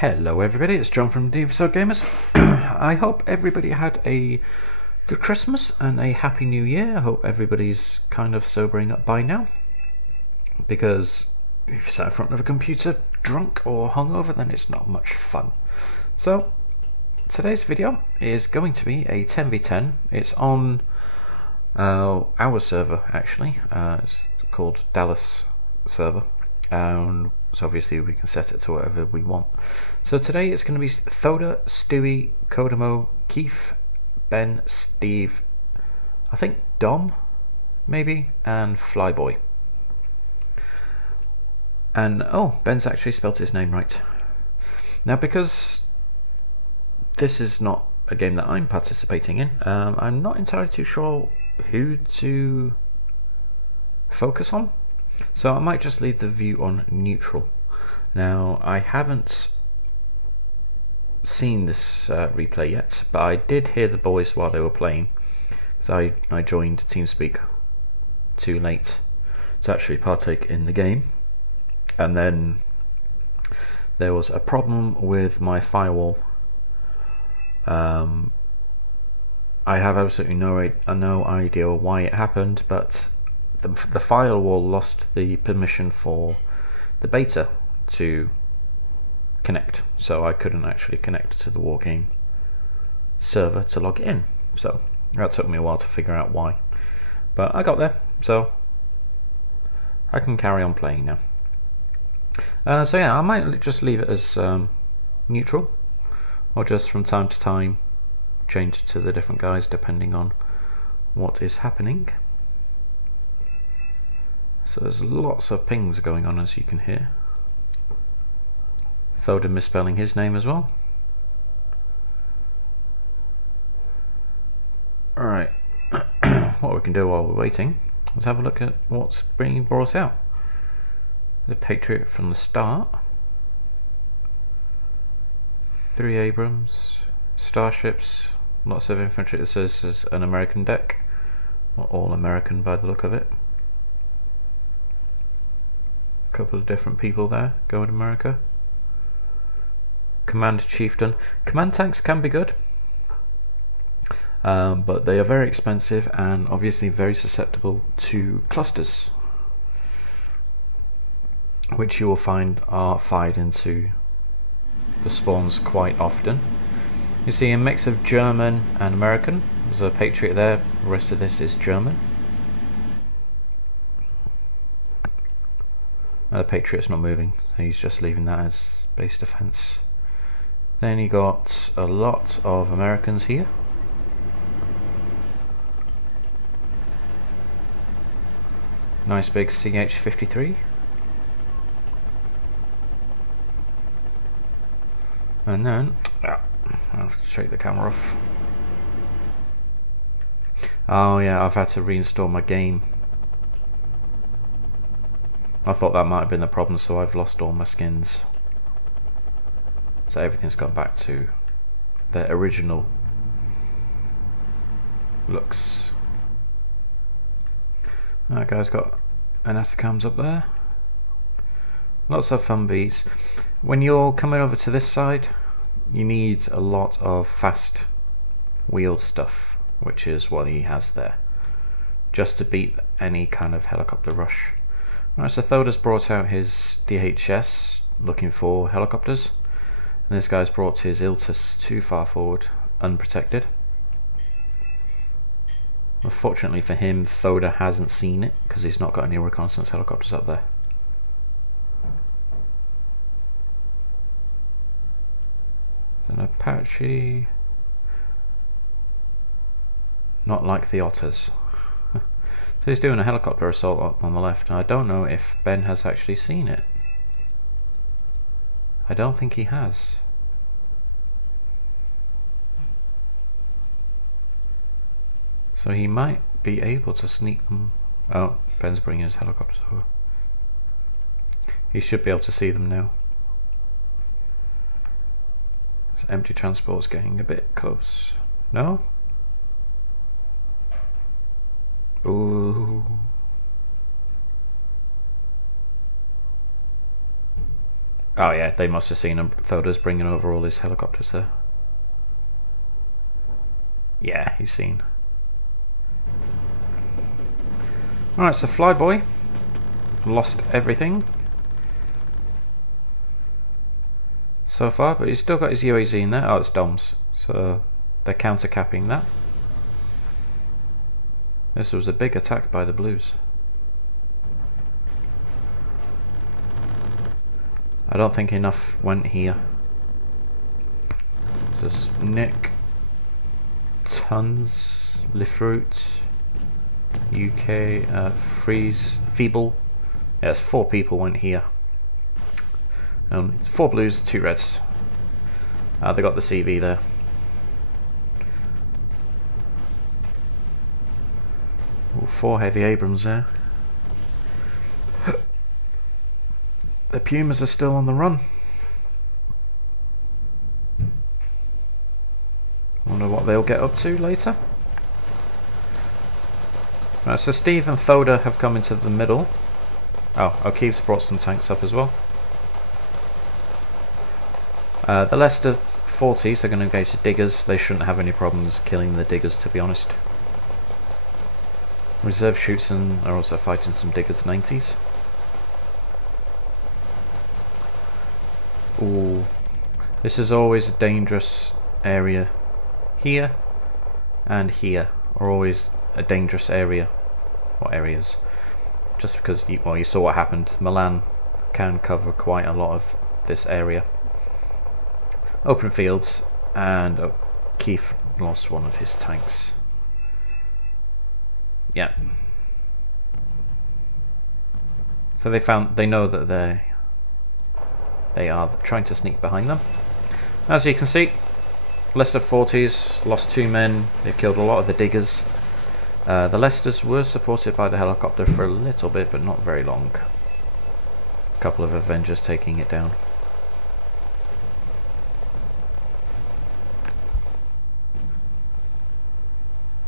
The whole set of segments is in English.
Hello everybody, it's John from Devious Old Gamers. I hope everybody had a good Christmas and a happy new year. I hope everybody's kind of sobering up by now, because if you sat in front of a computer drunk or hungover, then it's not much fun. So today's video is going to be a 10v10. It's on our server actually. It's called Dallas Server, and so obviously we can set it to whatever we want. So today it's going to be Thoda, Stewie, Kodomo, Keith, Ben, Steve, I think Dom, maybe, and Flyboy. And oh, Ben's actually spelt his name right. Now, because this is not a game that I'm participating in, I'm not entirely too sure who to focus on. So I might just leave the view on neutral. Now, I haven't seen this replay yet, but I did hear the boys while they were playing. So I joined TeamSpeak too late to actually partake in the game. And then there was a problem with my firewall. I have absolutely no idea why it happened, but the firewall lost the permission for the beta to connect, so I couldn't actually connect to the Wargame server to log in. So that took me a while to figure out why, but I got there, so I can carry on playing now. So yeah, I might just leave it as neutral, or just from time to time change it to the different guys depending on what is happening. So there's lots of pings going on, as you can hear. Thoda misspelling his name as well. Alright, what we can do while we're waiting, let's have a look at what's being brought out. The Patriot from the start. 3 Abrams, starships, lots of infantry. It says this is an American deck. Not all American by the look of it. Couple of different people there going to America. Command Chieftain. Command tanks can be good, but they are very expensive and obviously very susceptible to clusters, which you will find are fired into the spawns quite often. You see a mix of German and American. There's a Patriot there, the rest of this is German. The Patriot's not moving, so he's just leaving that as base defense. Then you got a lot of Americans here. Nice big CH-53. And then, I'll have to shake the camera off. Oh yeah, I've had to reinstall my game. I thought that might have been the problem, so I've lost all my skins. So everything's gone back to their original looks. That guy's got an Atacams up there. Lots of fun beats. When you're coming over to this side, you need a lot of fast wheeled stuff, which is what he has there, just to beat any kind of helicopter rush. Right, so Thoda's brought out his DHS looking for helicopters, and this guy's brought his Iltis too far forward, unprotected. Unfortunately for him, Thoda hasn't seen it because he's not got any reconnaissance helicopters up there. An Apache, not like the Otters. So he's doing a helicopter assault up on the left, and I don't know if Ben has actually seen it. I don't think he has. So he might be able to sneak them. Oh, Ben's bringing his helicopters over. He should be able to see them now. This empty transport's getting a bit close. No? Ooh. Oh yeah, they must have seen him. Thoda's bringing over all his helicopters there. Yeah, he's seen. Alright, so Flyboy lost everything so far, but he's still got his UAZ in there. Oh, it's DOMs, so they're counter-capping that. This was a big attack by the Blues. I don't think enough went here. This is Nick, Tons, Lifroot, UK, Freeze, Feeble. Yes, 4 people went here. 4 Blues, 2 Reds. They got the CV there. Ooh, 4 heavy Abrams there. The Pumas are still on the run. Wonder what they'll get up to later. Right, so Steve and Thoda have come into the middle. Oh, O'Keefe's brought some tanks up as well. The Leicester 40s are going to engage the diggers. They shouldn't have any problems killing the diggers, to be honest. Reserve shoots and are also fighting some diggers 90s. Ooh, this is always a dangerous area. Here and here are always a dangerous area. What areas? Just because you saw what happened. Milan can cover quite a lot of this area. Open fields, and O'Keefe lost one of his tanks. Yeah. So they know that they are trying to sneak behind them. As you can see, Leicester 40s lost 2 men. They've killed a lot of the diggers. The Leicesters were supported by the helicopter for a little bit, but not very long. A couple of Avengers taking it down.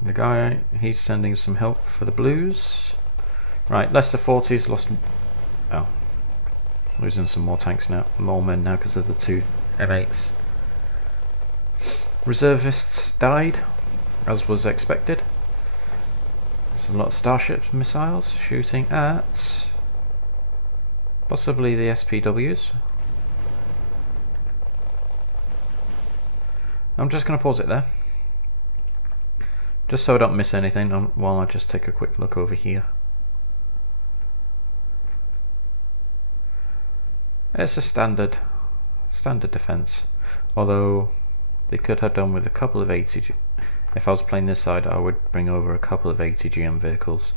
The guy, he's sending some help for the Blues. Right, Leicester 40s lost... Oh. Losing some more tanks now, more men now because of the 2 M8s. Reservists died, as was expected. There's a lot of Starship missiles shooting at possibly the SPWs. I'm just going to pause it there, just so I don't miss anything while I just take a quick look over here. It's a standard defense, although they could have done with a couple of 80. If I was playing this side, I would bring over a couple of 80 GM vehicles,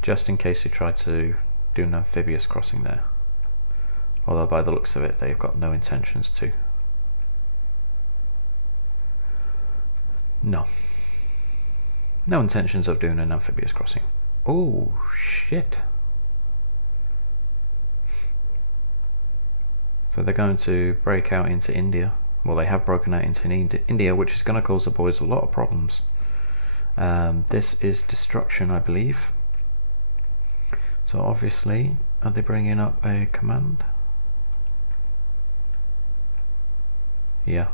just in case they tried to do an amphibious crossing there. Although by the looks of it, they've got no intentions to. No intentions of doing an amphibious crossing. Oh shit. So they're going to break out into India. Well, they have broken out into India, which is going to cause the boys a lot of problems. This is destruction, I believe. So obviously, are they bringing up a command? Yeah.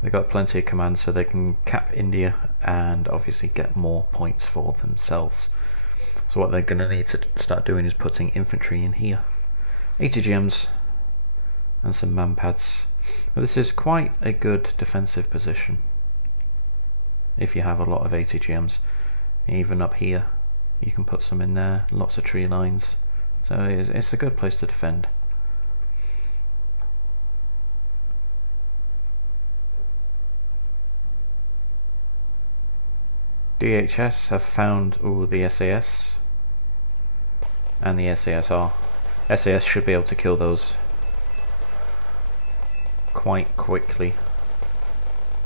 They've got plenty of commands, so they can cap India and obviously get more points for themselves. So what they're going to need to start doing is putting infantry in here. 80 GMs and some manpads. This is quite a good defensive position if you have a lot of 80 GMs. Even up here you can put some in there, lots of tree lines, so it's a good place to defend. DHS have found the SAS and the SASR. SAS should be able to kill those quite quickly,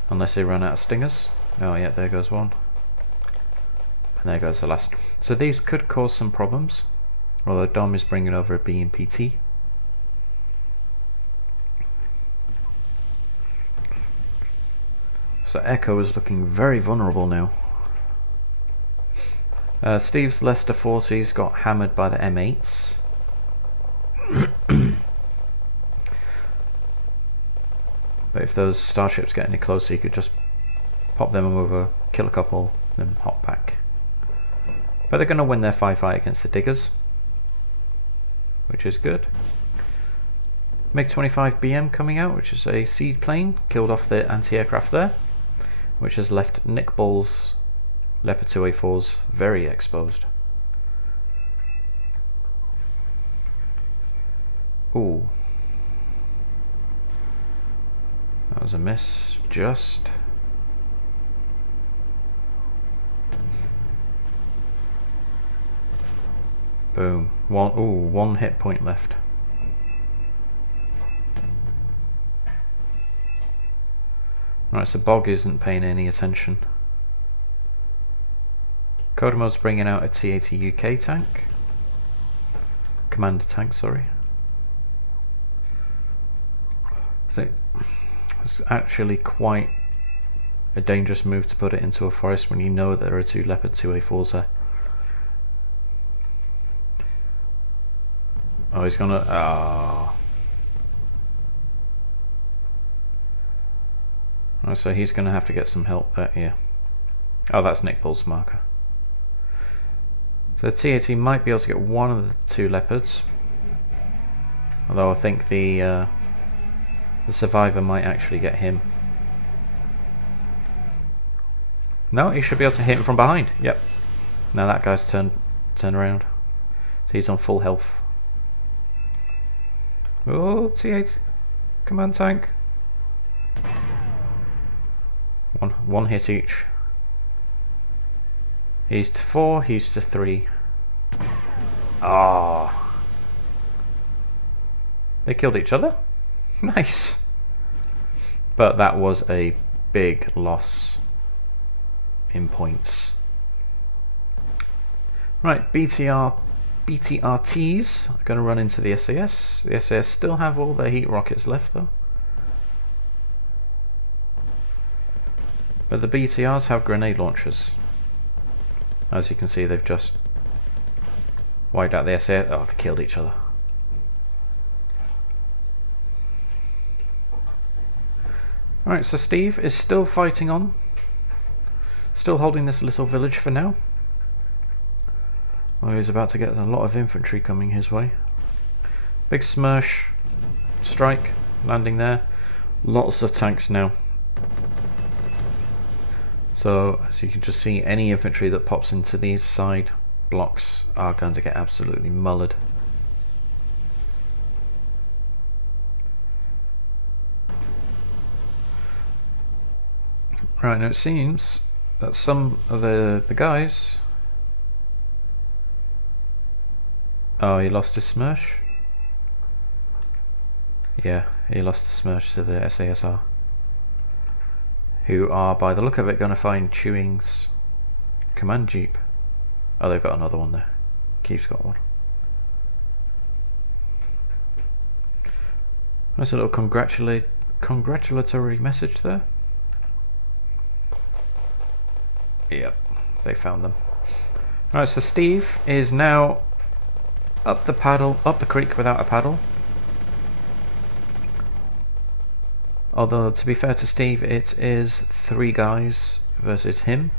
unless they run out of stingers. Oh yeah, there goes one, and there goes the last. So these could cause some problems, although Dom is bringing over a BMPT. So Echo is looking very vulnerable now. Steve's Leicester 40s got hammered by the M8s. But if those starships get any closer, you could just pop them over, kill a couple, then hop back. But they're going to win their firefight against the diggers, which is good. MiG-25BM coming out, which is a seaplane, killed off the anti-aircraft there, which has left Nick Ball's Leopard 2A4s very exposed. Ooh. That was a miss, just. Boom. One hit point left. Right, so Bog isn't paying any attention. Kodomo's bringing out a T-80 UK tank. Commander tank, sorry. So it's actually quite a dangerous move to put it into a forest when you know that there are two Leopard 2A4s there. Oh, he's gonna... ah. Oh, so he's going to have to get some help there, yeah. Oh, that's Nick Ball's marker. So the T-80 might be able to get one of the two Leopards. Although I think the survivor might actually get him. No, he should be able to hit him from behind. Yep. Now that guy's turned around. So he's on full health. Oh, T-8 command tank. One hit each. He's to 4, he's to 3. Ah. They killed each other? Nice. But that was a big loss in points. Right, BTRTs are going to run into the SAS. The SAS still have all their heat rockets left though. But the BTRs have grenade launchers. As you can see, they've just wiped out the SAS. Oh, they killed each other. Alright, so Steve is still fighting on. Still holding this little village for now. Oh, he's about to get a lot of infantry coming his way. Big Smersh strike landing there. Lots of tanks now. So, as you can just see, any infantry that pops into these side blocks are going to get absolutely mullered. Right, now it seems that some of the guys... Oh, he lost his Smersh? Yeah, he lost the Smersh to the SASR. Who are, by the look of it, going to find Chewing's command jeep. Oh, they've got another one there. Keith's got one. Nice little congratulatory message there. Yep, they found them. Alright, so Steve is now up the creek without a paddle. Although, to be fair to Steve, it is 3 guys versus him.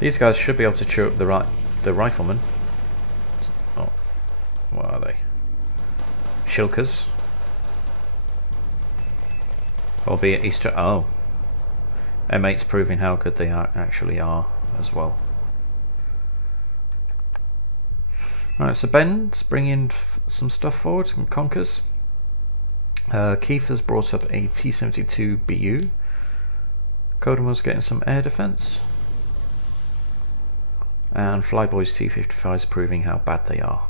These guys should be able to chew up the riflemen. Oh, what are they? Shilkers. Albeit Easter. Oh, M8's proving how good they actually are as well. Alright, so Ben's bringing some stuff forward, some conkers. Keith has brought up a T-72 BU. Kodomo's getting some air defense. And Flyboy's T-55 is proving how bad they are.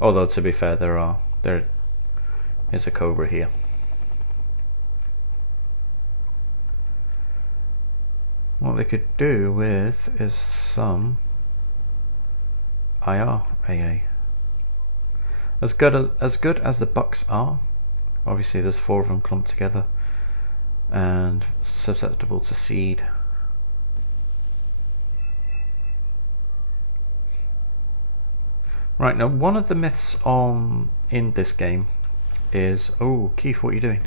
Although, to be fair, there is a Cobra here. What they could do with is some IR AA. As good as the Bucks are, obviously there's 4 of them clumped together and susceptible to seed. Right, now one of the myths in this game is... Oh, Keith, what are you doing?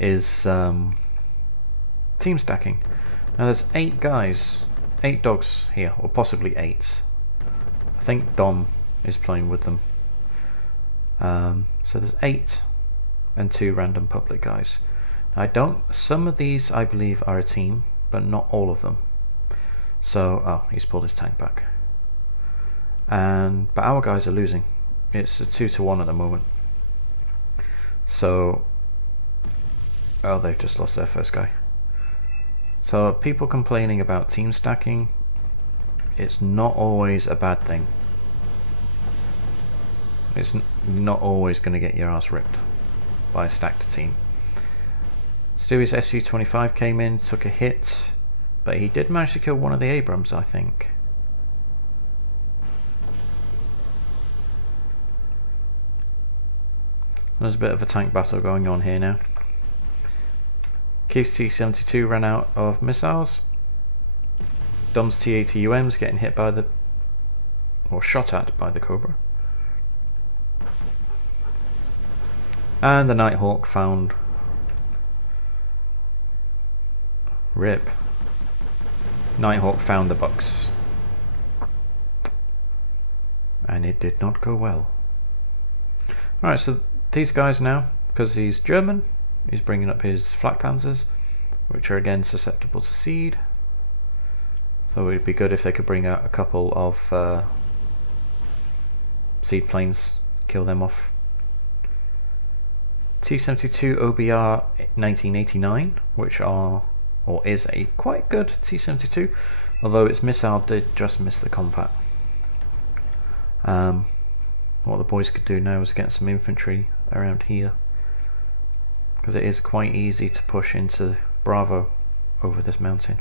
Is team stacking. Now there's 8 guys, 8 dogs here, or possibly 8. I think Dom is playing with them. So there's 8 and 2 random public guys. Some of these I believe are a team, but not all of them. So, oh, he's pulled his tank back. But our guys are losing. It's a 2-1 at the moment. So, oh, they've just lost their first guy. So people complaining about team stacking, it's not always a bad thing. It's not always going to get your ass ripped by a stacked team. Stewie's SU-25 came in, took a hit, but he did manage to kill one of the Abrams, I think. There's a bit of a tank battle going on here now. Keith's T-72 ran out of missiles. Dom's T-80UM's getting hit by the... or shot at by the Cobra. And the Nighthawk found... Rip. Nighthawk found the Bucks. And it did not go well. Alright, so these guys now, because he's German, he's bringing up his flak panzers, which are again susceptible to seed. So it would be good if they could bring out a couple of seed kill them off. T-72 OBR 1989, which is a quite good T-72, although its missile did just miss the combat. What the boys could do now is get some infantry around here, because it is quite easy to push into Bravo over this mountain.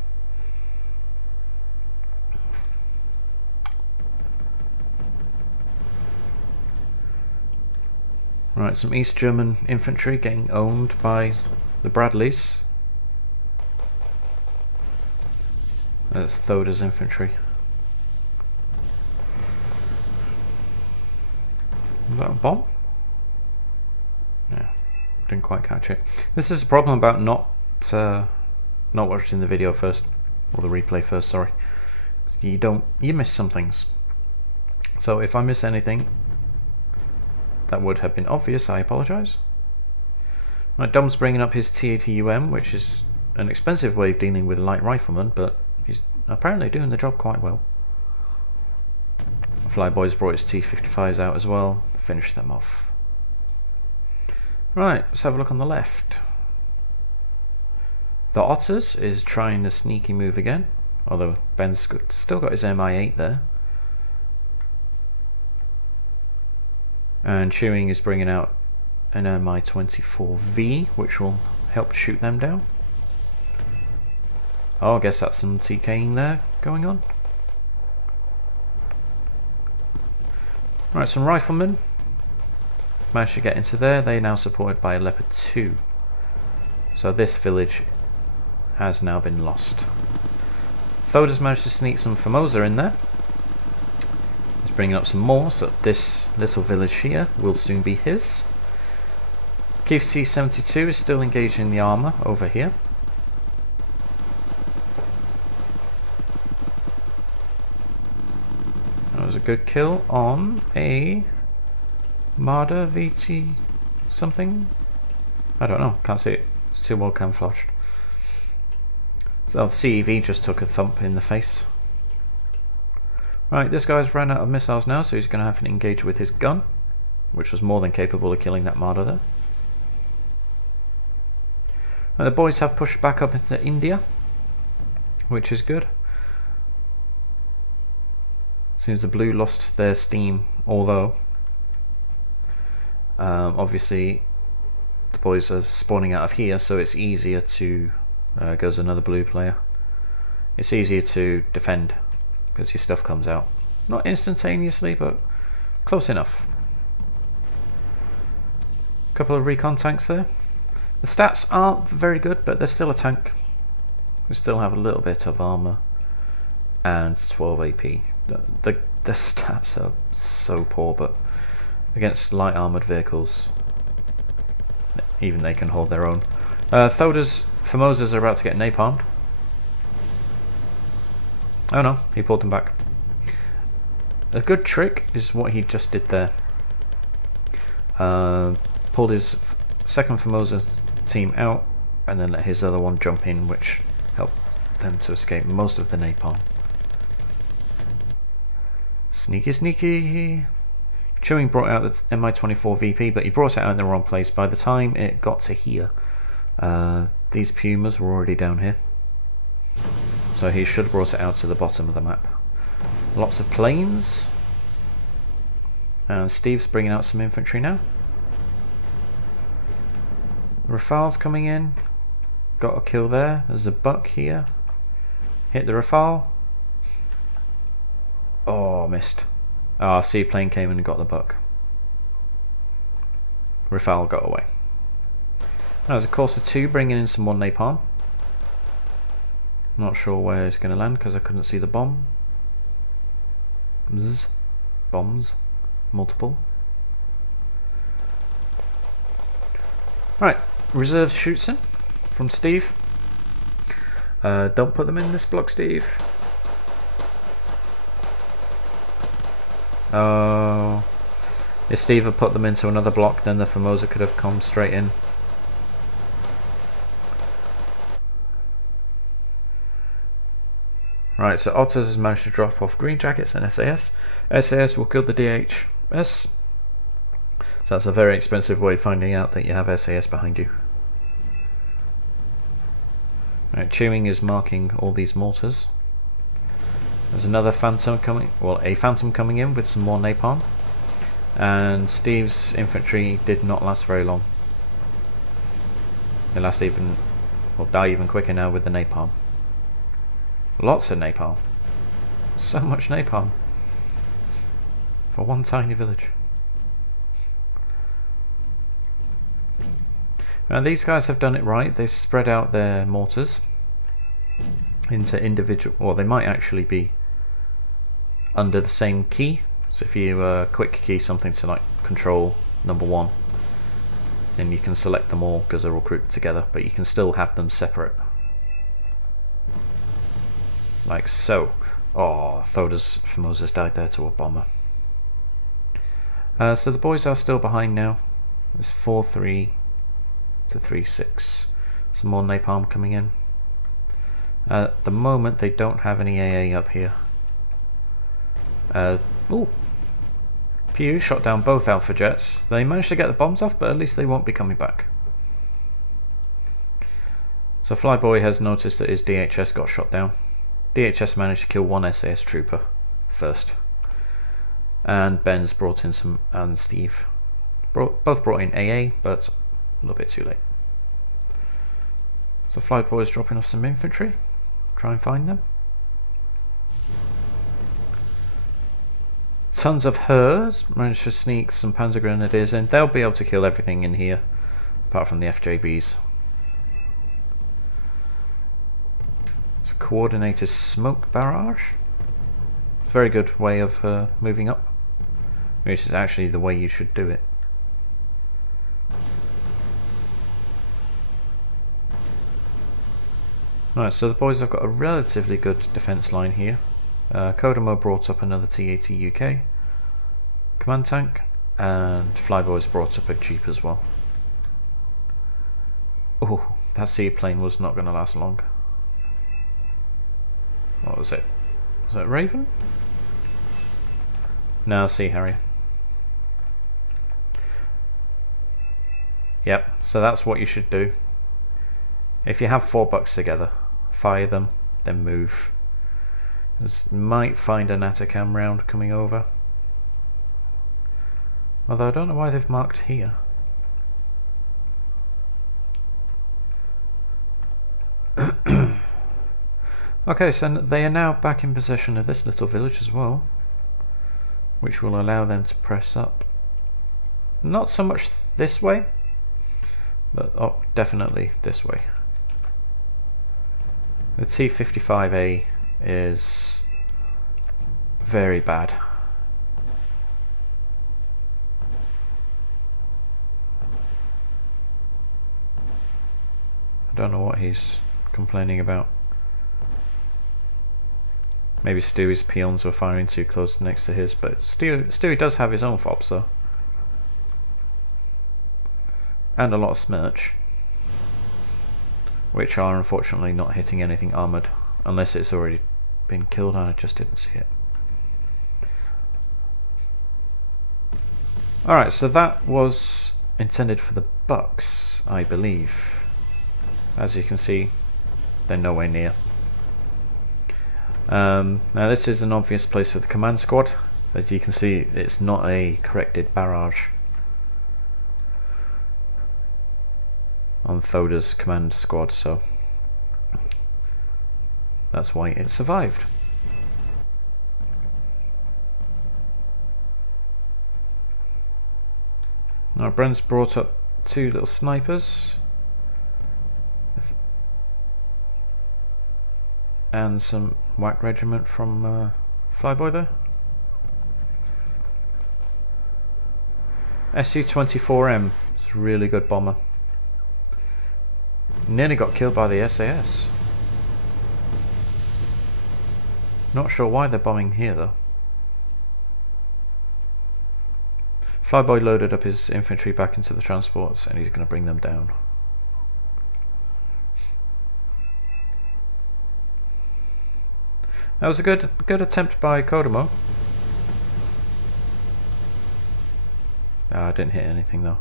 Right, some East German infantry getting owned by the Bradleys. That's Thoda's infantry. Was that a bomb? Yeah, didn't quite catch it. This is a problem about not watching the video first, or the replay first, sorry. You miss some things. So if I miss anything that would have been obvious, I apologise. Right, Dom's bringing up his T-80UM, which is an expensive way of dealing with light riflemen, but he's apparently doing the job quite well. Flyboy's brought his T-55s out as well, finish them off. Right, let's have a look on the left. The Otters is trying a sneaky move again, although Ben's still got his MI8 there. And Chewing is bringing out an Mi-24V, which will help shoot them down. Oh, I guess that's some TKing there going on. Right, some riflemen managed to get into there. They're now supported by a Leopard 2. So this village has now been lost. Thoda's managed to sneak some Formosa in there. He's bringing up some more, so this little village here will soon be his. Keith C-72 is still engaging the armour over here. That was a good kill on a Marder VT something? I don't know, can't see it. It's too well camouflaged. So the CEV just took a thump in the face. Right, this guy's run out of missiles now, so he's going to have to engage with his gun, which was more than capable of killing that Marder there. And the boys have pushed back up into India, which is good. Seems the blue lost their steam, although obviously the boys are spawning out of here, so it's easier to goes another blue player. It's easier to defend because your stuff comes out, not instantaneously, but close enough. Couple of recon tanks there. The stats aren't very good, but they're still a tank. We still have a little bit of armor and 12 AP. The the stats are so poor, but against light armoured vehicles, even they can hold their own. Thoda's Formosas are about to get napalmed. Oh no, he pulled them back. A good trick is what he just did there. Pulled his second Formosa team out and then let his other one jump in, which helped them to escape most of the napalm. Sneaky, sneaky. Chewing brought out the Mi-24 VP, but he brought it out in the wrong place. By the time it got to here, these Pumas were already down here. So he should have brought it out to the bottom of the map. Lots of planes. And Steve's bringing out some infantry now. Rafale's coming in. Got a kill there. There's a buck here. Hit the Rafale. Oh, missed. Ah, seaplane came in and got the buck. Rafale got away. There's a Corsa 2 bringing in some more napalm. Not sure where it's going to land because I couldn't see the bomb. Bombs. Multiple. Right, reserve shoots in from Steve. Don't put them in this block, Steve. Oh, if Steve had put them into another block, then the Formosa could have come straight in. Right, so Otters has managed to drop off Green Jackets and SAS. SAS will kill the DHS. So that's a very expensive way of finding out that you have SAS behind you. Right, Chewing is marking all these mortars. There's another Phantom coming, well, a Phantom coming in with some more napalm. And Steve's infantry did not last very long. They last even, or die even quicker now with the napalm. Lots of napalm. So much napalm. For one tiny village. Now these guys have done it right. They've spread out their mortars into individual, or they might actually be under the same key. So if you quick key something to like control #1, then you can select them all because they're all grouped together, but you can still have them separate. Like so. Oh, Thoda's Formosa's died there to a bomber. So the boys are still behind now. It's 4-3 to 3-6. Some more napalm coming in. At the moment they don't have any AA up here. Ooh. PU shot down both Alpha Jets. They managed to get the bombs off, but at least they won't be coming back. So Flyboy has noticed that his DHS got shot down. DHS managed to kill one SAS trooper first. And Ben's brought in some, and Steve. Both brought in AA, but a little bit too late. So Flyboy is dropping off some infantry. Try and find them. Tons of hers managed to sneak some Panzer Grenadiers in. They'll be able to kill everything in here, apart from the FJBs. So coordinated smoke barrage. Very good way of moving up. Which is actually the way you should do it. Right, so the boys have got a relatively good defence line here. Kodomo brought up another T-80 UK command tank, and Flyboys brought up a Jeep as well. Oh, that seaplane was not going to last long. What was it? Was it Raven? No, Sea Harrier. Yep, so that's what you should do. If you have 4 bucks together, fire them, then move. Might find an Atacam round coming over. Although I don't know why they've marked here. Okay, so they are now back in possession of this little village as well, which will allow them to press up. Not so much this way, but oh, definitely this way. The T-55A is very bad. I don't know what he's complaining about. Maybe Stewie's peons were firing too close next to his, but Stewie does have his own fobs though. And a lot of smirch, which are unfortunately not hitting anything armoured, unless it's already been killed and I just didn't see it. Alright, so that was intended for the Bucks, I believe. As you can see, they're nowhere near. Now this is an obvious place for the command squad. As you can see, it's not a corrected barrage on Thoda's command squad, so that's why it survived. Now Brent's brought up 2 little snipers and some whack regiment from Flyboy there. SU-24M is a really good bomber. Nearly got killed by the SAS. Not sure why they're bombing here though. Flyboy loaded up his infantry back into the transports and he's going to bring them down. That was a good attempt by Kodomo. I didn't hit anything though.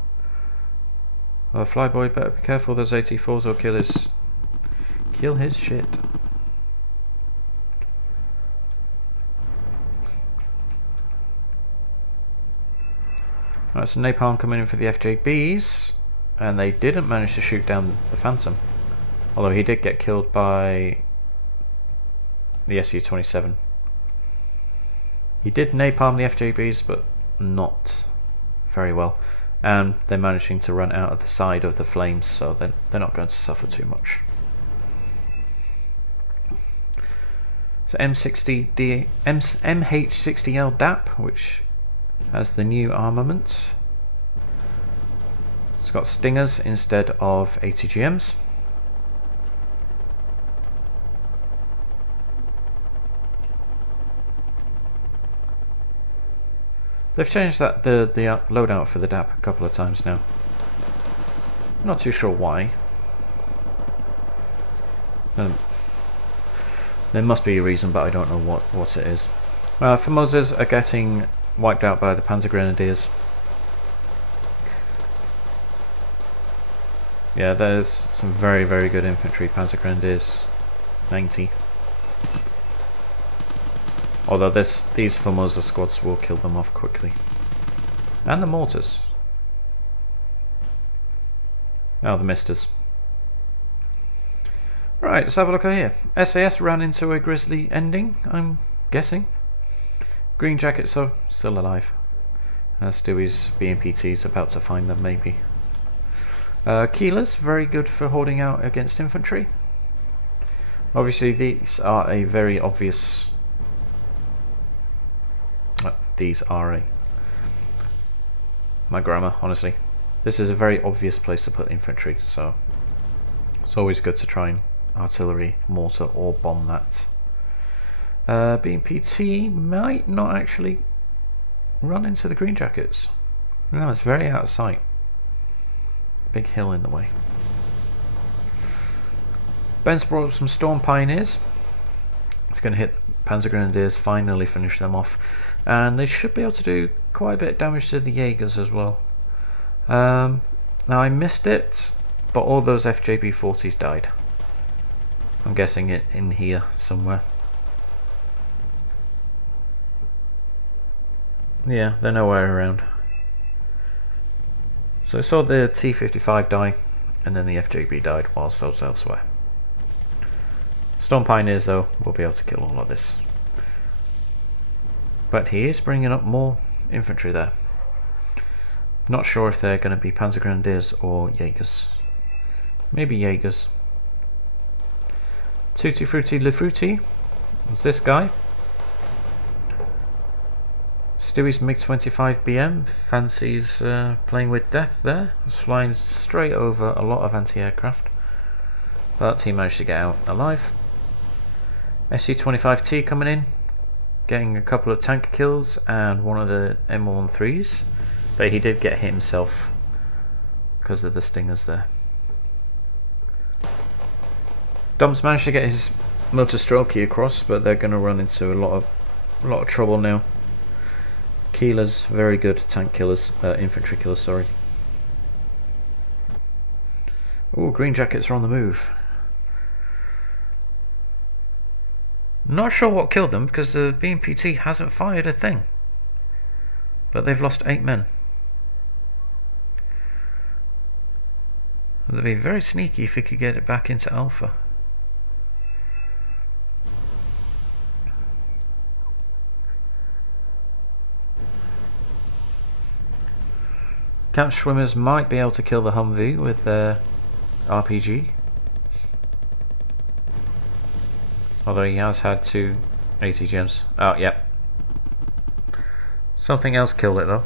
Well, Flyboy better be careful, those AT-4s will kill his shit. Right, so napalm coming in for the FJBs, and they didn't manage to shoot down the Phantom, although he did get killed by the SU-27. He did napalm the FJBs, but not very well, and they're managing to run out of the side of the flames, so they're not going to suffer too much. So MH60L DAP, which has the new armament. It's got Stingers instead of ATGMs. They've changed the loadout for the DAP a couple of times now. Not too sure why. There must be a reason, but I don't know what it is. Famosas are getting wiped out by the Panzer Grenadiers. Yeah, there's some very, very good infantry. Panzer Grenadiers 90. Although these Formosa squads will kill them off quickly. And the mortars. Oh, the misters. Right, let's have a look over here. SAS ran into a grisly ending, I'm guessing. Green Jackets are still alive. Stewie's BMPT's about to find them, maybe. Keelers, very good for holding out against infantry. Obviously, these are a very obvious... My grammar, honestly. This is a very obvious place to put infantry, so it's always good to try and artillery, mortar, or bomb that. BMPT might not actually run into the Green Jackets. No, it's very out of sight. Big hill in the way. Ben's brought up some Storm Pioneers. It's going to hit Panzer Grenadiers, finally finish them off. And they should be able to do quite a bit of damage to the Jaegers as well. Now I missed it, but all those FJB-40s died. I'm guessing it in here somewhere. Yeah, they're nowhere around. So I saw the T-55 die, and then the FJB died whilst I was elsewhere. Storm Pioneers, though, will be able to kill all of this. But he is bringing up more infantry there. Not sure if they're going to be Panzer Grenadiers or Jaegers. Maybe Jaegers. Tutti Frutti Le Frutti is this guy. Stewie's MiG-25BM fancies playing with death there. It's flying straight over a lot of anti-aircraft. but he managed to get out alive. SC-25T coming in, getting a couple of tank kills and one of the M13s, but he did get hit himself because of the stingers there. Dom's managed to get his motor strelky across, but they're going to run into a lot of trouble now. Keelers, very good tank killers, infantry killers, sorry. Oh, green jackets are on the move. Not sure what killed them because the BMPT hasn't fired a thing. But they've lost 8 men. They'd be very sneaky if we could get it back into Alpha. Camp Swimmers might be able to kill the Humvee with their RPG. Although he has had 2 ATGMs. Oh, yep. Something else killed it though.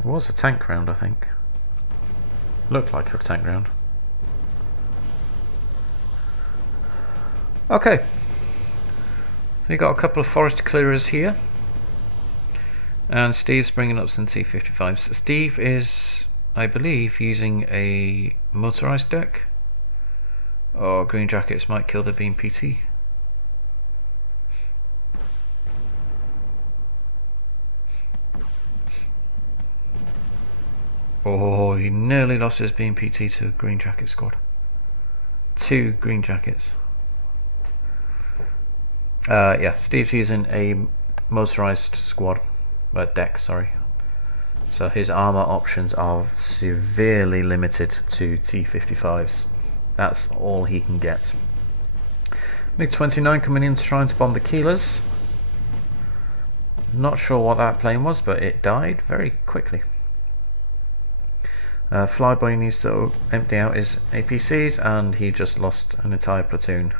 It was a tank round, I think. Looked like a tank round. Okay. So we got a couple of forest clearers here. And Steve's bringing up some T-55s. Steve is, I believe, using a motorized deck. Or green jackets might kill the BMPT. Oh, he nearly lost his BMPT to a green jacket squad. 2 green jackets. Yeah, Steve's using a motorized squad. Deck, sorry. So his armor options are severely limited to T-55s. That's all he can get. MiG-29 coming in trying to bomb the Keelers. Not sure what that plane was, but it died very quickly. Flyboy needs to empty out his APCs, and he just lost an entire platoon.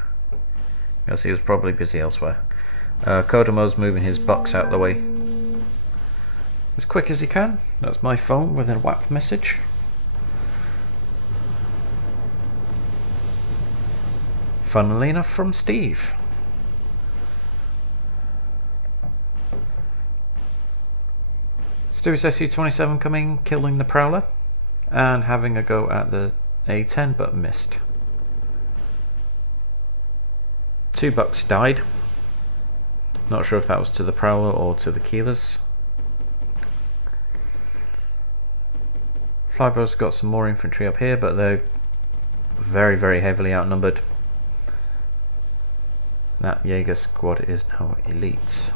Because he was probably busy elsewhere. Kodomo's moving his bucks out of the way as quick as he can. That's my phone with a WAP message. Funnily enough from Steve. Stu's SU-27 coming, killing the Prowler and having a go at the A-10 but missed. 2 bucks died. Not sure if that was to the Prowler or to the Keelers. Flybo's got some more infantry up here, but they're very, very heavily outnumbered. That Jaeger squad is now elite.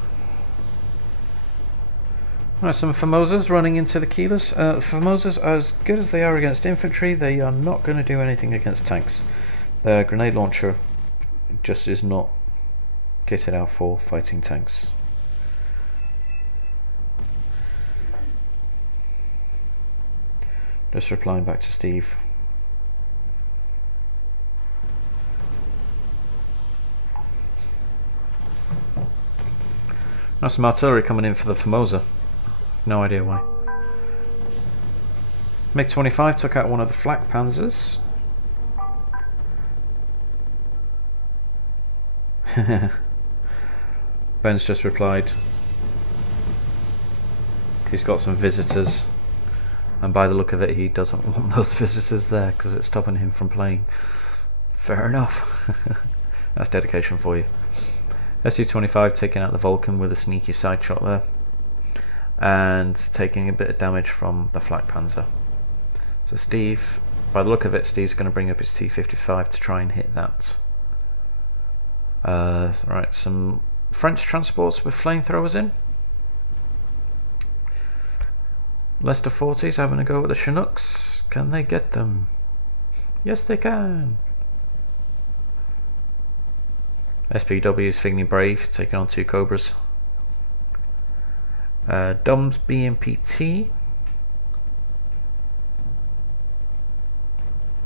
Right, some Formosas running into the Keelers. Formosas, as good as they are against infantry, they are not going to do anything against tanks. Their grenade launcher just is not kitted out for fighting tanks. Just replying back to Steve. Now some artillery coming in for the Formosa. No idea why. MiG-25 took out one of the flak panzers. Ben's just replied. He's got some visitors. And by the look of it, he doesn't want those visitors there because it's stopping him from playing. Fair enough. That's dedication for you. SU-25 taking out the Vulcan with a sneaky side shot there. And taking a bit of damage from the Flak Panzer. So Steve, by the look of it, Steve's going to bring up his T-55 to try and hit that. Right, some French transports with flamethrowers in. Leicester 40s having a go at the Chinooks. Can they get them? Yes, they can. SPW is feeling brave, taking on 2 Cobras. Dom's BMPT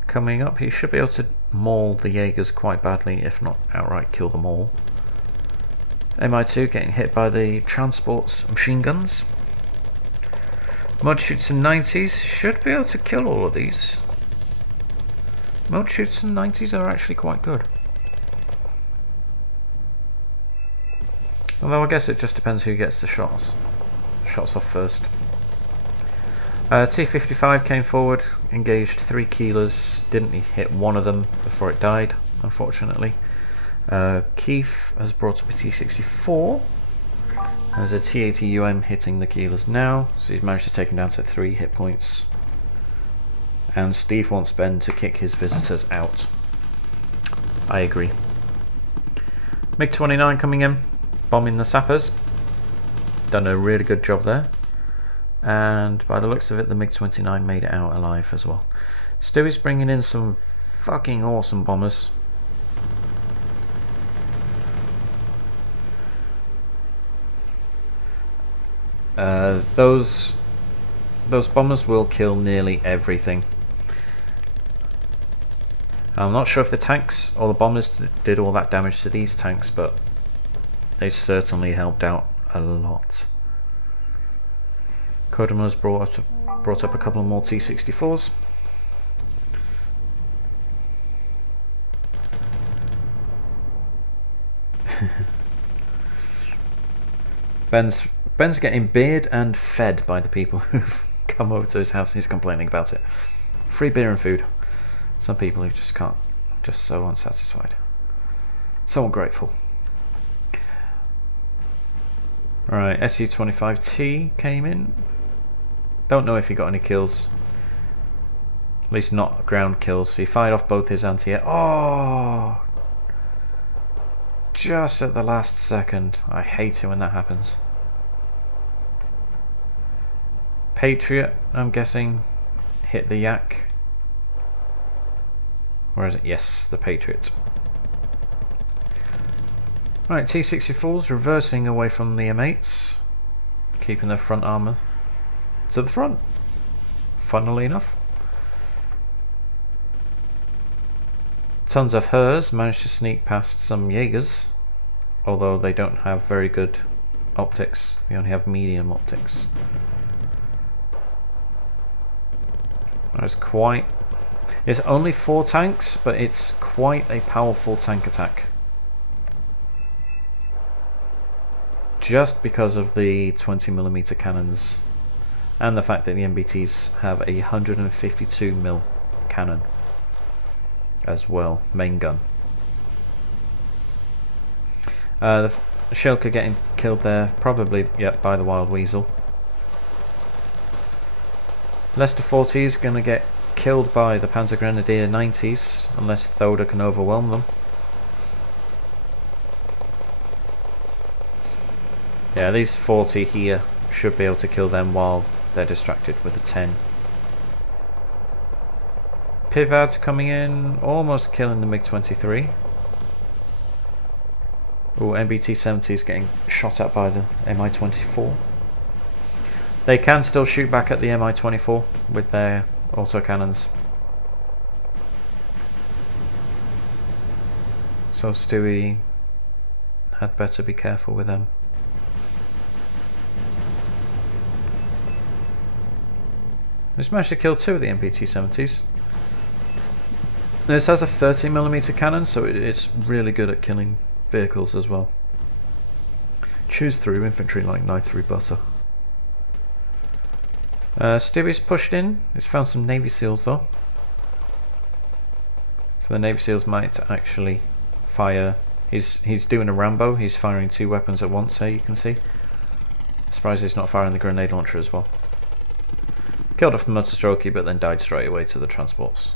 coming up. He should be able to maul the Jaegers quite badly, if not outright kill them all. MI2 getting hit by the transport's machine guns. Mud shoots and 90s should be able to kill all of these. Most shoots in 90s are actually quite good. Although I guess it just depends who gets the shots off first. T-55 came forward, engaged 3 keelers, didn't hit one of them before it died, unfortunately. Keith has brought up a T-64. There's a T-80 hitting the keelers now, so he's managed to take him down to 3 hit points. And Steve wants Ben to kick his visitors out. I agree. MiG-29 coming in, bombing the sappers. Done a really good job there. And by the looks of it, the MiG-29 made it out alive as well. Stewie's bringing in some fucking awesome bombers. Those bombers will kill nearly everything. I'm not sure if the tanks or the bombers did all that damage to these tanks, but they certainly helped out a lot. Kodamo's brought up a couple of more T-64s. Ben's getting beard and fed by the people who've come over to his house and he's complaining about it. Free beer and food. Some people who just can't, just so unsatisfied. So ungrateful. Alright, SU-25T came in. Don't know if he got any kills. At least not ground kills. So he fired off both his anti-air. Oh! Just at the last second. I hate it when that happens. Patriot, I'm guessing, hit the Yak. Where is it? Yes, the Patriot. Right, T-64s reversing away from the M8s, keeping their front armour to the front, funnily enough. Tons of Hers managed to sneak past some Jaegers, although they don't have very good optics, they only have medium optics. It's only 4 tanks, but it's quite a powerful tank attack. Just because of the 20mm cannons and the fact that the MBTs have a 152mm cannon as well, main gun. The Shilka getting killed there, probably, yep, by the Wild Weasel. Leicester 40 is going to get killed by the Panzer Grenadier 90s unless Thoda can overwhelm them. Yeah, these 40 here should be able to kill them while they're distracted with the 10. Pivad's coming in, almost killing the MiG-23. Oh, MBT-70 is getting shot at by the Mi-24. They can still shoot back at the Mi-24 with their autocannons. So Stewie had better be careful with them. He's managed to kill 2 of the MBT-70s. This has a 30mm cannon, so it's really good at killing vehicles as well. Chews through infantry like knife through butter. Stewie's pushed in. He's found some Navy SEALs though. So the Navy SEALs might actually fire. He's doing a Rambo. He's firing 2 weapons at once here, you can see. Surprised he's not firing the grenade launcher as well. Killed off the Motorstrokey, but then died straight away to the transports,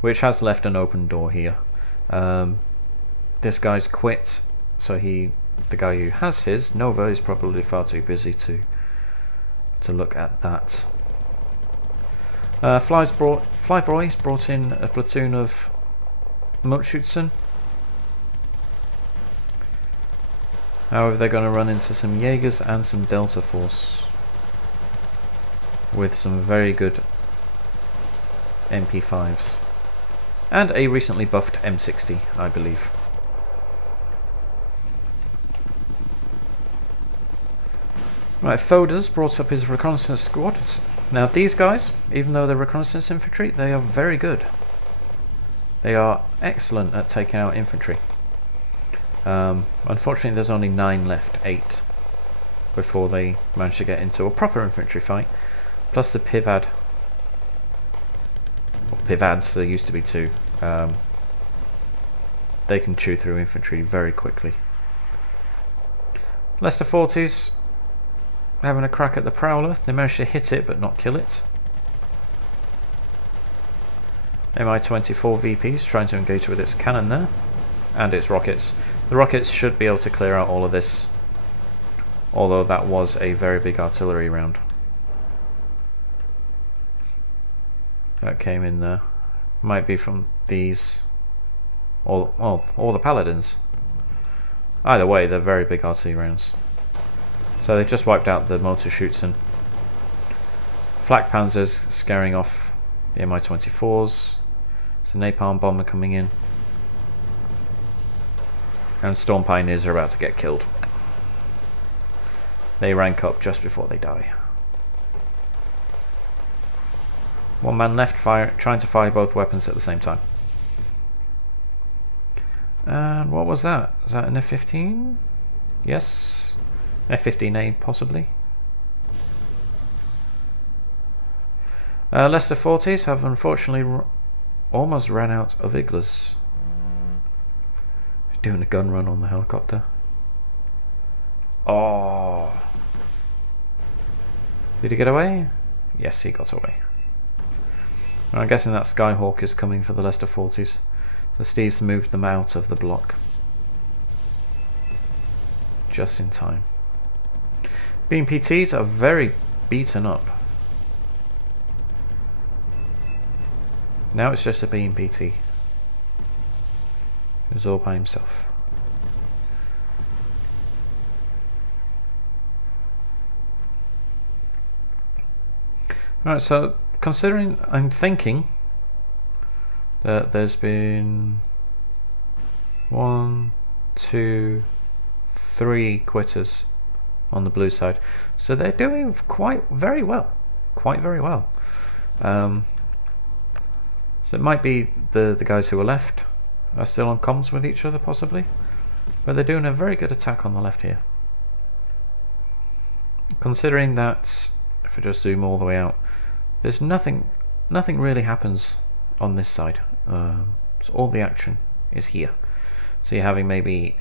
which has left an open door here. This guy's quit, so the guy who has his, Nova, is probably far too busy to look at that. Flyboy's brought in a platoon of Mutschützen. However, they're going to run into some Jaegers and some Delta Force with some very good MP5s and a recently buffed M60, I believe. Right, Thoda's brought up his reconnaissance squad. Now these guys, even though they're reconnaissance infantry, they are very good. They are excellent at taking out infantry. Unfortunately, there's only 9 left, 8, before they manage to get into a proper infantry fight. Plus the Pivad, or Pivads, there used to be 2. They can chew through infantry very quickly. Leicester 40s having a crack at the Prowler. They managed to hit it but not kill it. MI-24 VPs trying to engage with its cannon there, and its rockets. The rockets should be able to clear out all of this, although that was a very big artillery round that came in there. Might be from these, or the Paladins. Either way, they're very big artillery rounds. So they just wiped out the motor chutes and flak panzers, scaring off the Mi-24s. It's a napalm bomber coming in, and Storm Pioneers are about to get killed. They rank up just before they die. One man left, trying to fire both weapons at the same time. And what was that? Was that an F-15? Yes. F-15A possibly. Leicester 40s have unfortunately almost ran out of Iglas. Doing a gun run on the helicopter. Oh. Did he get away? Yes, he got away. And I'm guessing that Skyhawk is coming for the Leicester 40s. So Steve's moved them out of the block. Just in time. BMPTs are very beaten up. Now it's just a BMPT. Who's all by himself. Alright, so considering, I'm thinking that there's been 1, 2, 3 quitters on the blue side, so they're doing very well. So it might be the guys who are left are still on comms with each other possibly, but they're doing a very good attack on the left here. Considering that, if I just zoom all the way out, there's nothing really happens on this side. So all the action is here. So you're having maybe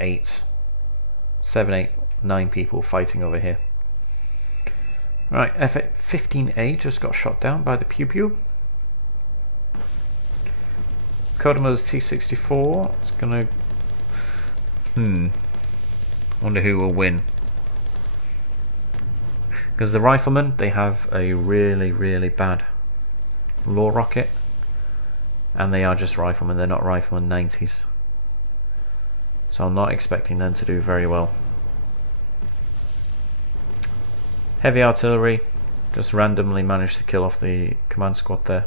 7, 8, 9 people fighting over here. Right, F-15A just got shot down by the Pew Pew. Kodamo's T-64 is gonna... wonder who will win. Because the riflemen, they have a really bad law rocket. And they are just riflemen, they're not riflemen 90s. So I'm not expecting them to do very well. Heavy artillery just randomly managed to kill off the command squad there.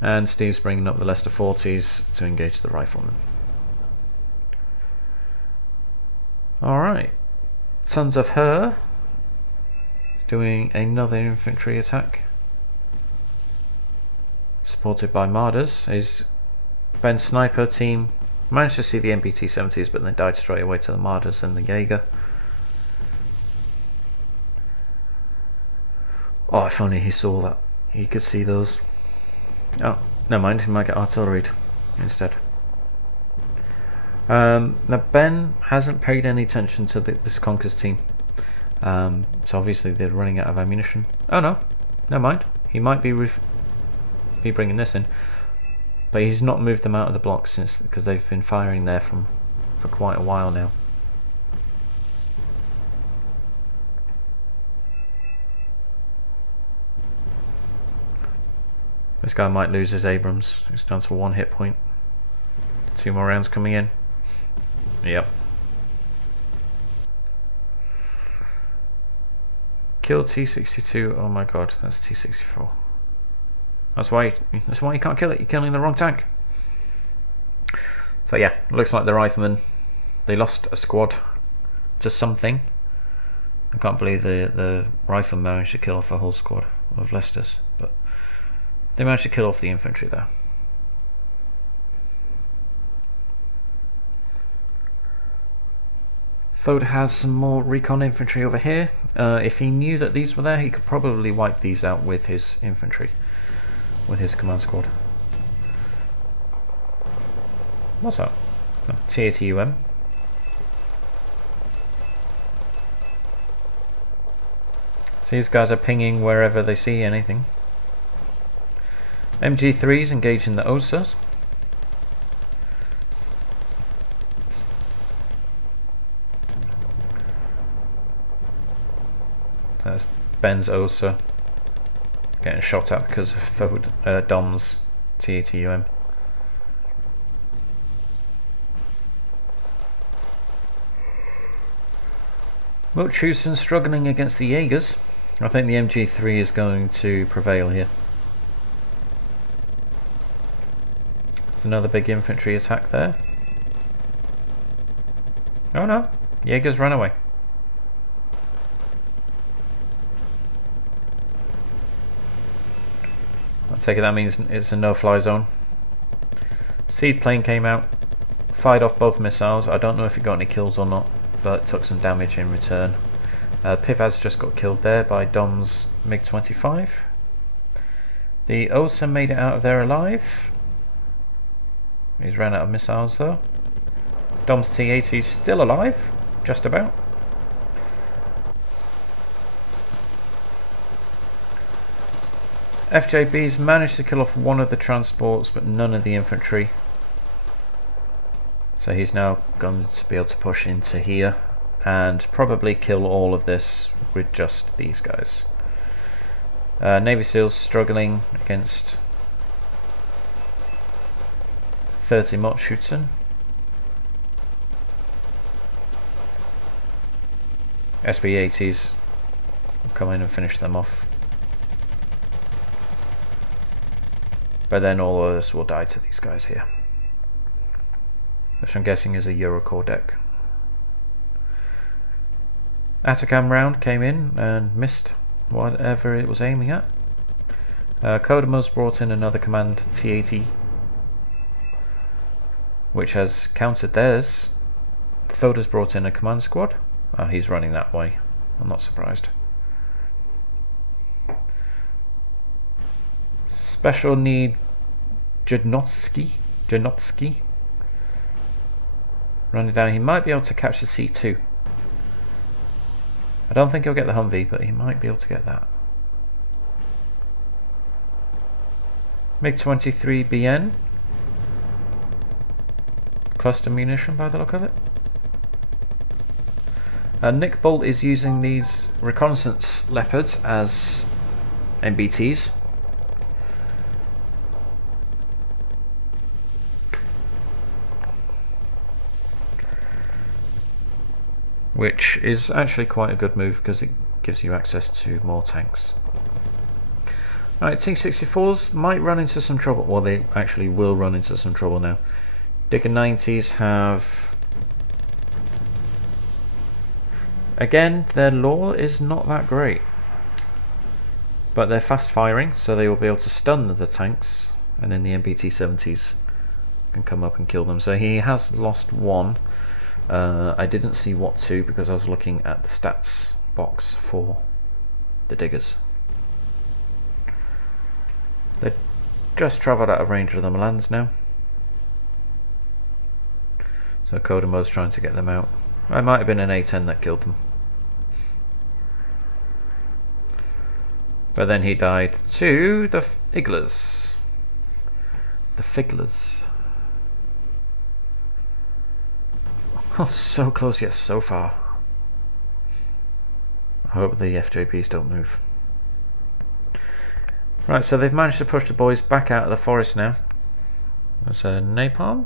And Steve's bringing up the Leicester 40s to engage the riflemen. Alright, Sons of Her doing another infantry attack, supported by Marders. His Ben Sniper team managed to see the MPT-70s, but then died straight away to the Marders and the Jaeger. Oh, if only he saw that. He could see those. Oh, never mind, he might get artilleried instead. Now Ben hasn't paid any attention to this Conquers team, so obviously they're running out of ammunition. Oh no, never mind, he might be bringing this in, but he's not moved them out of the block since, because they've been firing there for quite a while now. This guy might lose his Abrams. He's down to 1 hit point. 2 more rounds coming in. Yep. Kill T-62. Oh my god, that's T-64. That's why you can't kill it. You're killing the wrong tank. So yeah, looks like the riflemen, they lost a squad to something. I can't believe the riflemen managed to kill off a whole squad of Leicester's, but They managed to kill off the infantry there. Foda has some more recon infantry over here. If he knew that these were there, he could probably wipe these out with his infantry, with his command squad. What's that? Oh, TATUM. So these guys are pinging wherever they see anything. MG3s engaging the OSA. That's Ben's OSA getting shot at because of Dom's TATUM. Mutchusson struggling against the Jaegers. I think the MG3 is going to prevail here. There's another big infantry attack there. Oh no, Jaegers run away. I take it that means it's a no-fly zone. Seed plane came out, fired off both missiles. I don't know if it got any kills or not, but took some damage in return. Pivaz just got killed there by Dom's MiG-25. The OSA made it out of there alive. He's ran out of missiles though. Dom's T-80 is still alive, just about. FJB's managed to kill off one of the transports but none of the infantry. So he's now going to be able to push into here and probably kill all of this with just these guys. Navy SEALs struggling against 30 Mutchusson. SB-80s will come in and finish them off. But then all of us will die to these guys here. Which I'm guessing is a Eurocore deck. Atacam round came in and missed whatever it was aiming at. Kodamo's brought in another command T-80, which has countered theirs. Thoda's brought in a command squad. Oh, he's running that way. I'm not surprised. Special need Janotsky running down. He might be able to catch the C2. I don't think he'll get the Humvee, but he might be able to get that. MiG-23BN. Cluster munition by the look of it. Nick Bolt is using these reconnaissance leopards as MBTs. Which is actually quite a good move because it gives you access to more tanks. Alright, T-64s might run into some trouble. Well, they actually will run into some trouble now. Digger 90s have... Again, their lore is not that great. But they're fast firing, so they will be able to stun the tanks. And then the MBT-70s can come up and kill them. So he has lost one. I didn't see what to because I was looking at the stats box for the diggers. They've just travelled out of range of the Milans now. So Kodamo's trying to get them out. It might have been an A-10 that killed them. But then he died to the Figglers. The Figglers. Oh, so close yet so far. I hope the FJPs don't move. Right, so they've managed to push the boys back out of the forest now. There's a napalm.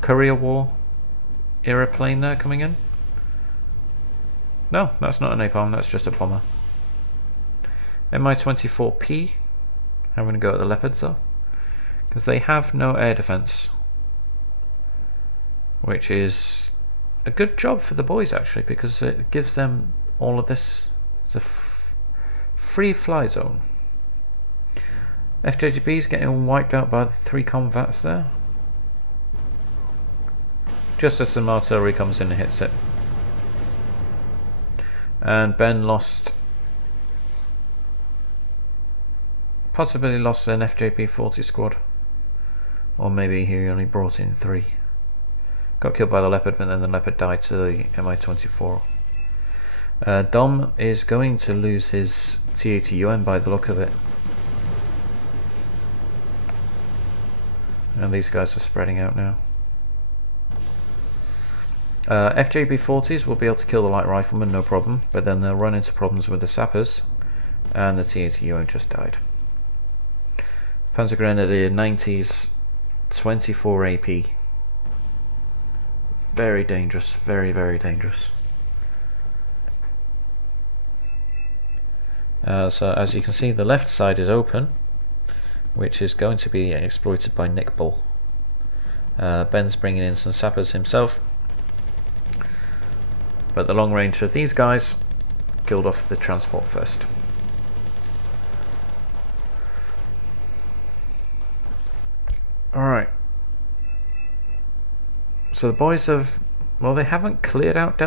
Korea War era plane there coming in. No, that's not a napalm, that's just a bomber. Mi-24P. I'm going to go at the Leopards though, because they have no air defense. Which is a good job for the boys actually, because it gives them all of this. It's a Free fly zone. FJGB is getting wiped out by the 3 combats there. Just as some artillery comes in and hits it. And Ben lost, possibly lost an FJP 40 squad. Or maybe he only brought in 3. Got killed by the Leopard, but then the Leopard died to the Mi-24. Dom is going to lose his T-80UN by the look of it. And these guys are spreading out now. FJB-40s will be able to kill the light riflemen, no problem, but then they'll run into problems with the sappers, and the T-80UN just died. Panzer Grenadier 90s, 24 AP. Very dangerous, very, very dangerous. So as you can see, the left side is open, which is going to be exploited by Nick Bull. Ben's bringing in some sappers himself, but the long range of these guys killed off the transport first. Alright. So the boys have, well, they haven't cleared out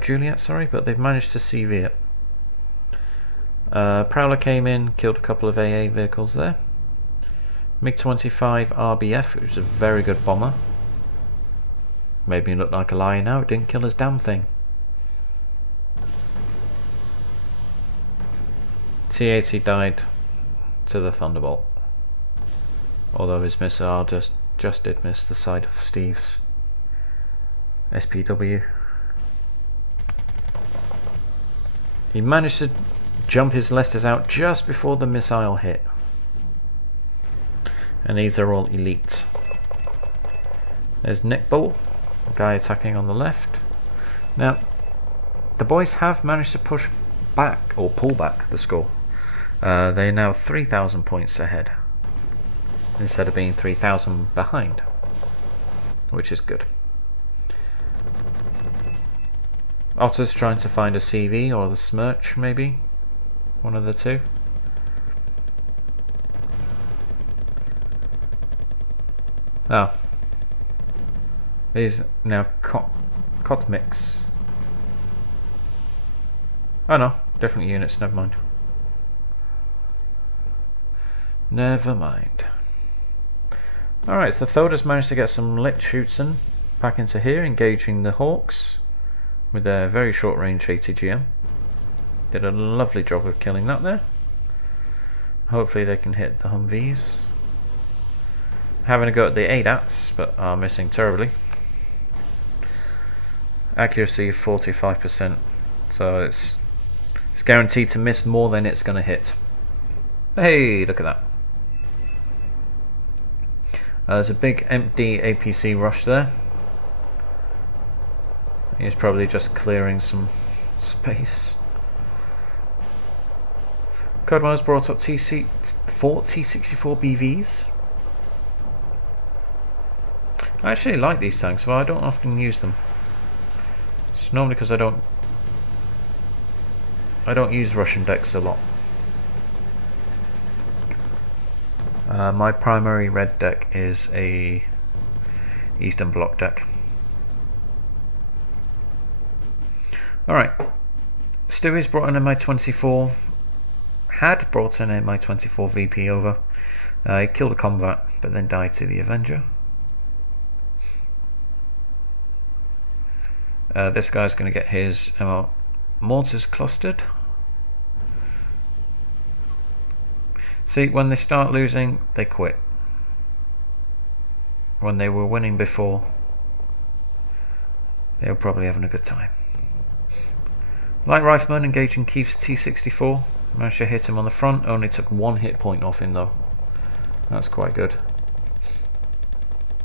Juliet, sorry, but they've managed to CV it. Prowler came in, killed a couple of AA vehicles there. MiG-25 RBF, which is a very good bomber. Made me look like a liar now, it didn't kill his damn thing. T-80 died to the Thunderbolt. Although his missile just did miss the side of Steve's SPW. He managed to jump his Lesters out just before the missile hit. And these are all elite. There's Nick Bull, a guy attacking on the left. Now, the boys have managed to push back, or pull back, the score. They're now 3,000 points ahead, instead of being 3,000 behind, which is good. Otter's trying to find a CV or the Smirch, maybe? One of the two. Oh. These now Kotmix. Oh no, different units, never mind. Never mind. Alright, so the Thoda's managed to get some lit shoots in back into here, engaging the Hawks with their very short range ATGM. Did a lovely job of killing that there. Hopefully they can hit the Humvees. Having a go at the ADATs, but are missing terribly. Accuracy 45%, so it's guaranteed to miss more than it's going to hit. Hey, look at that. There's a big empty APC rush there. He's probably just clearing some space. Code 1 has brought up T64 BVs. I actually like these tanks, but I don't often use them. It's normally because I don't use Russian decks a lot. My primary red deck is a Eastern Bloc deck. Alright, Stewie's brought an Mi-24, had brought an Mi-24 VP over. He killed a combat, but then died to the Avenger. This guy's going to get his mortars clustered. See, when they start losing, they quit. When they were winning before, they were probably having a good time. Light Rifleman engaging Keith's T-64. Managed to hit him on the front, only took 1 hit point off him though. That's quite good.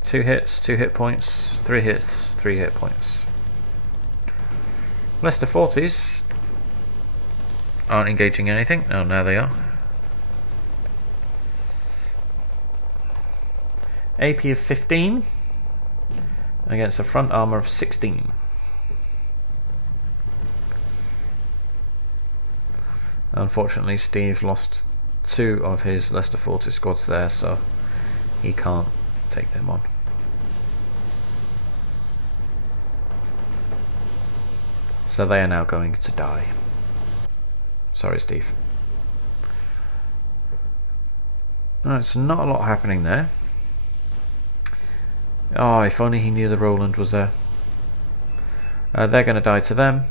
2 hits, 2 hit points, 3 hits, 3 hit points. Leicester 40s aren't engaging anything. Oh, now they are. AP of 15 against a front armor of 16. Unfortunately, Steve lost 2 of his Leicester Fortis squads there, so he can't take them on. So they are now going to die. Sorry, Steve. Alright, so not a lot happening there. Oh, if only he knew the Roland was there. They're going to die to them.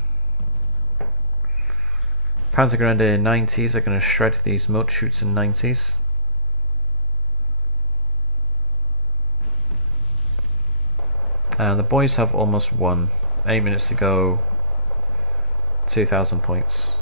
Panzergrenadier in 90s are going to shred these mud shoots in 90s. And the boys have almost won. 8 minutes to go. 2,000 points.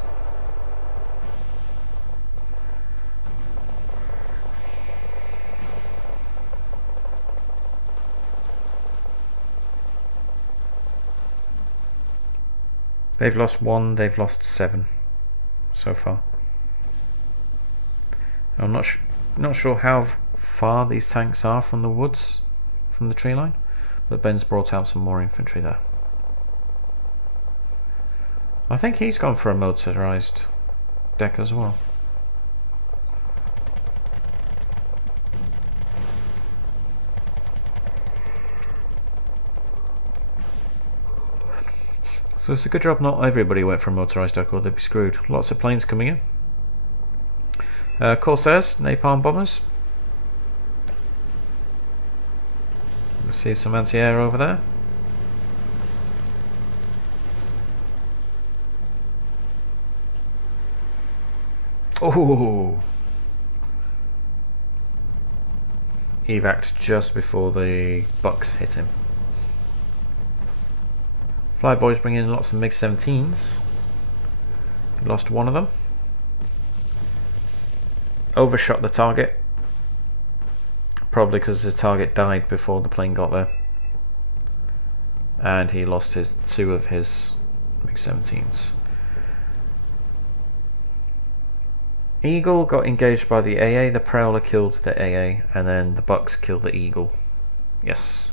They've lost 1, they've lost 7 so far. I'm not sure how far these tanks are from the woods, from the tree line, but Ben's brought out some more infantry there. I think he's gone for a motorised deck as well. So it's a good job not everybody went for a motorised deck or they'd be screwed. Lots of planes coming in. Corsairs, napalm bombers. Let's see some anti-air over there. Oh! Evac'd just before the Bucks hit him. Flyboys bring in lots of MiG-17s. Lost 1 of them. Overshot the target. Probably because the target died before the plane got there. And he lost 2 of his MiG-17s. Eagle got engaged by the AA. The Prowler killed the AA. And then the Bucks killed the Eagle. Yes.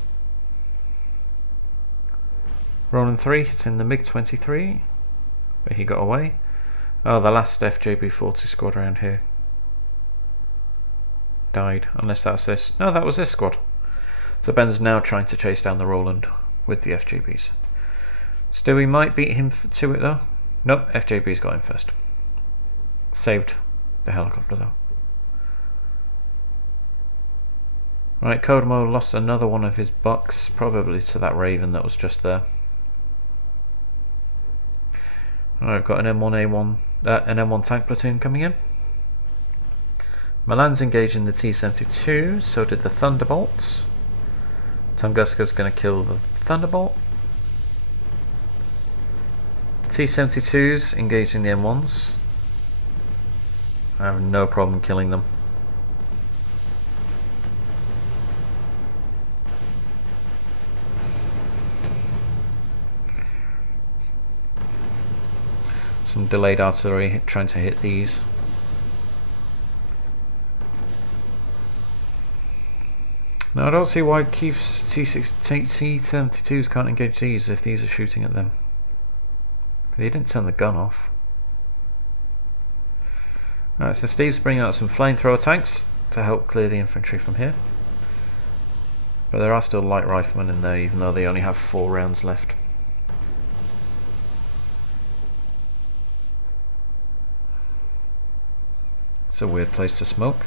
Roland 3 hitting the MiG-23, but he got away. Oh, the last FJB-40 squad around here died, unless that's this. No, that was this squad. So Ben's now trying to chase down the Roland with the FJBs. Stewie might beat him to it though. Nope, FJB's got him first. Saved the helicopter though. Right, Kodomo lost another one of his Bucks, probably to that Raven that was just there. I've got an M1 tank platoon coming in. Milan's engaging the T-72, so did the Thunderbolt. Tunguska's going to kill the Thunderbolt. T-72's engaging the M1s. I have no problem killing them. Some delayed artillery trying to hit these. Now I don't see why Keith's T-72s can't engage these if these are shooting at them. He didn't turn the gun off. Alright, so Steve's bringing out some flamethrower tanks to help clear the infantry from here. But there are still light riflemen in there even though they only have 4 rounds left. It's a weird place to smoke.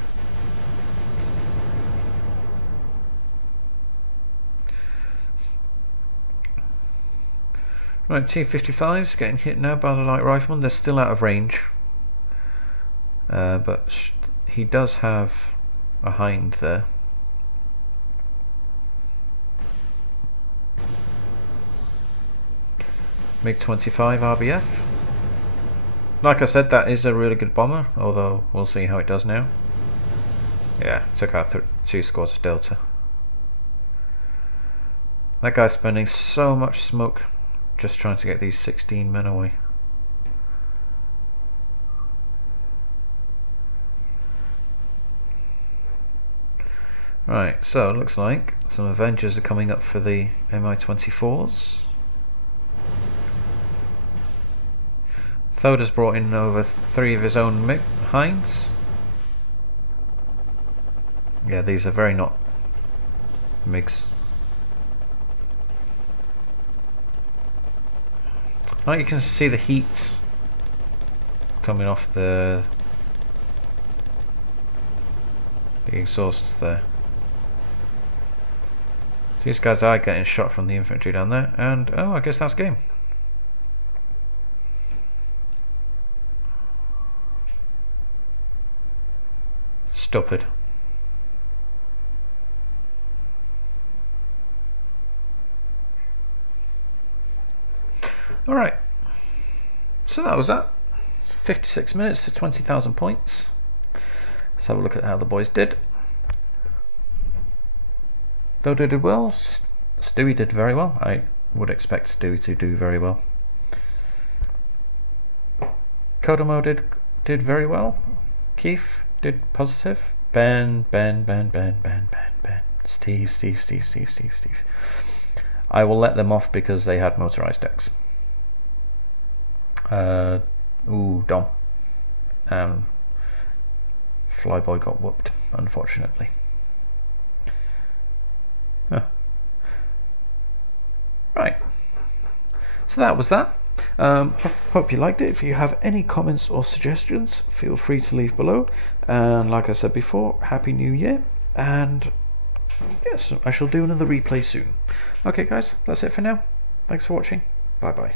Right, T-55's getting hit now by the light rifleman. They're still out of range. But he does have a hind there. MiG-25 RBF. Like I said, that is a really good bomber, although we'll see how it does now. Yeah, took out 2 squads of Delta. That guy's spending so much smoke just trying to get these 16 men away. Right, so it looks like some Avengers are coming up for the MI-24s. Thoda's brought in over 3 of his own hinds. Yeah, these are very not MiGs. Now you can see the heat coming off the exhausts there. These guys are getting shot from the infantry down there, and oh, I guess that's game. Stupid. Alright, so that was that. It's 56 minutes to 20,000 points. Let's have a look at how the boys did. Thoda did well, Stewie did very well. I would expect Stewie to do very well. Kodomo did very well. Keith did positive. Ben. Steve. I will let them off because they had motorized decks. Dom. Flyboy got whooped, unfortunately. Huh. Right. So that was that. Hope you liked it. If you have any comments or suggestions, feel free to leave below. And like I said before, Happy New Year. And yes, I shall do another replay soon. Okay guys, that's it for now. Thanks for watching. Bye bye.